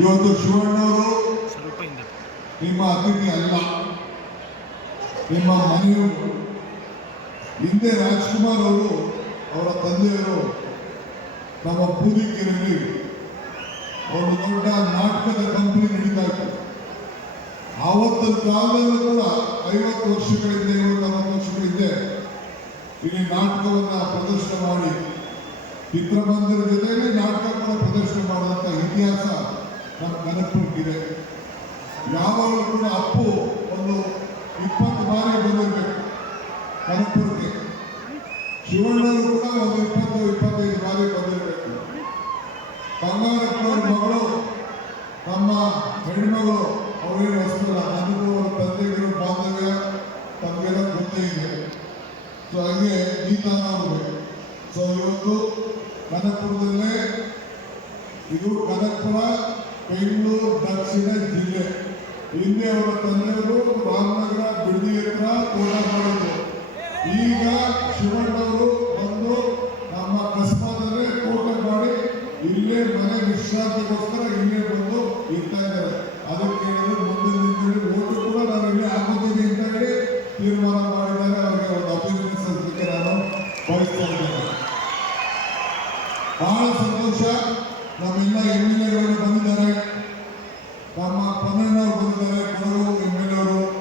ಇವತ್ತು ಶಿವಣ್ಣವರು ನಿಮ್ಮ ಅತಿಥಿ ಅಲ್ಲ. ನಿಮ್ಮ ಮನೆಯವರು. ಹಿಂದೆ ರಾಜ್ಕುಮಾರ್ ಅವರು ಅವರ ತಂದೆಯವರು ನಮ್ಮ ಬೂದಿಕೆರೆಯಲ್ಲಿ ಒಂದು ದೊಡ್ಡ ನಾಟಕದ ಕಂಪನಿ ನಡೀತಾ ಇತ್ತು. ಆವತ್ತಿನ ಕಾಲದಲ್ಲೂ ಕೂಡ ಐವತ್ತು ವರ್ಷಗಳಿಂದ ಐವತ್ತು ಅರವತ್ತು ವರ್ಷಗಳ ಹಿಂದೆ ಇಲ್ಲಿ ನಾಟಕವನ್ನು ಪ್ರದರ್ಶನ ಮಾಡಿ ಚಿತ್ರಮಂದಿರ ಜೊತೆಯಲ್ಲಿ ನಾಟಕ ಕೂಡ ಪ್ರದರ್ಶನ ಮಾಡುವಂತ ಇತಿಹಾಸ ಇದೆ ಯಾವಾಗಲೂ ಕೂಡ ಅಪ್ಪು ಒಂದು ಇಪ್ಪತ್ತು ಬಾರಿ ಬಂದಿರಬೇಕು ಕನಕಪುರಕ್ಕೆ ಶಿವಣ್ಣವರು ಕೂಡ ಒಂದು ಇಪ್ಪತ್ತು, ಇಪ್ಪತ್ತೈದು ಬಾರಿ ಬಂದಿರಬೇಕು ಬಂಗಾರಪ್ಪನವ್ರ ಮಗಳು, ನಮ್ಮ ಹೆಣ್ಮಗಳು ಅವರೇನು ಹೊಸದಲ್ಲ ನನಗೂ ಅವ್ರ ತಂದೆಗಿರೋ ಬಾಂಧವ್ಯ, ತಮಗೆಲ್ಲ ಗೊತ್ತೇ ಇದೆ. ಸೊ ಹಾಗೆ ಗೀತಾನ ಅವ್ರಿಗೆ ಸೊ ಇವತ್ತು ಕನಕಪುರದಲ್ಲೇ, ಇದು ಕನಕಪುರ ಬೆಂಗಳೂರು ದಕ್ಷಿಣ ಜಿಲ್ಲೆ. ಹಿಂದೆ ಅವರ ತಂದೆಯವರು ರಾಮನಗರ ಬಿಡದಿ ಹತ್ರ ತೋಟ ಮಾಡಿದ್ರು. ಈಗ ಶಿವಣ್ಣವರು ಬಂದು ನಮ್ಮ ಕಸ್ಬಾದಲ್ಲೇ ತೋಟ ಮಾಡಿ ಇಲ್ಲೇ ಮನೆ ವಿಶ್ರಾಂತಿಗೋಸ್ಕರ ಇಲ್ಲೇ ಬಂದು ಇರ್ತಾ ಇದ್ದಾರೆ. ಅದಕ್ಕೆ ಹೇಳಿದ್ರು ಮುಂದಿನ ದಿನದಲ್ಲಿ ಓಟು ಕೂಡ ನಾನು ಇಲ್ಲೇ ಹಾಕುತ್ತೀನಿ ಅಂತ ಹೇಳಿ ತೀರ್ಮಾನ ಮಾಡಿದ್ದಾರೆ. ಅವರಿಗೆ ಒಂದು ಅಭಿನಂದನೆ ಸಲ್ಲಿಸಲಿಕ್ಕೆ ನಾನು ಬಯಸ್ತಾ ಇದ್ದೇನೆ. ಬಹಳ ಸಂತೋಷ. ನಮ್ಮೆಲ್ಲ ಎಂ ಎಲ್ ಎಗಳು ಬಂದಿದ್ದಾರೆ